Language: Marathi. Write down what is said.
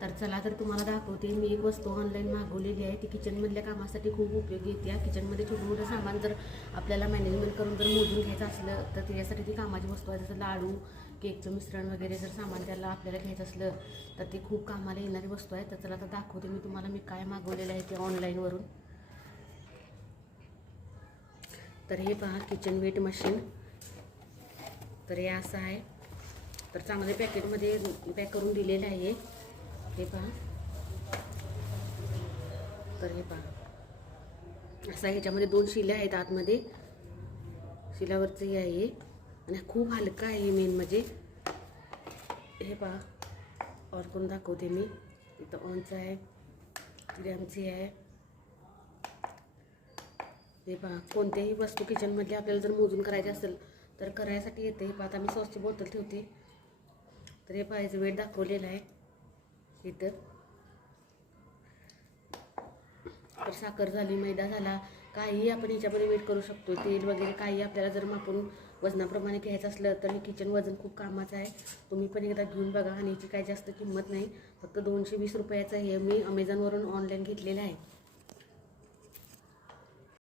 तर चला तर तुम्हाला दाखवते. मी एक वस्तू ऑनलाईन मागवलेली आहे. ती किचनमधल्या कामासाठी खूप उपयोगी येते. किचनमध्ये छोटं मोठं सामान जर आपल्याला मॅनेजमेंट करून जर मोजून घ्यायचं असलं तर त्याच्यासाठी ती कामाची वस्तू आहे. जसं लाडू केकचं मिश्रण वगैरे जर सामान त्याला आपल्याला घ्यायचं असलं तर ते खूप कामाला येणारी वस्तू आहे. तर चला तर दाखवते मी तुम्हाला मी काय मागवलेलं आहे ते ऑनलाईनवरून तर हे पहा किचन वेट मशीन तर हे असं आहे. तर चांगले पॅकेटमध्ये पॅक करून दिलेलं आहे. हे पहा. तर हे पहा. असा ह्याच्यामध्ये दोन शिल्या आहेत आतमध्ये. शिल्यावरचं हे आहे. आणि खूप हलका आहे मेन म्हणजे. हे पहा. और करून दाखवते मी? इथं ऑनचं आहे. ग्रॅमची आहे. हे पहा. कोणत्याही वस्तू किचनमधली आपल्याला जर मोजून करायची असेल तर करायसाठी येते. हे पहा आता मी सॉसची बॉटल ठेवते. तर हे पहा याचं वेट दाखवलेलं आहे. इथं. तर साखर झाली मैदा झाला काही आपण ह्याच्यामध्ये वेट करू शकतो. तेल वगैरे काही आपल्याला जर मापून वजनाप्रमाणे घ्यायचं असलं तर हे किचन वजन खूप कामाचं आहे. तुम्ही पण एकदा घेऊन बघा आणि याची काही जास्त किंमत नाही. फक्त दोनशे वीस रुपयाचं हे मी अमेझॉनवरून ऑनलाईन घेतलेलं आहे.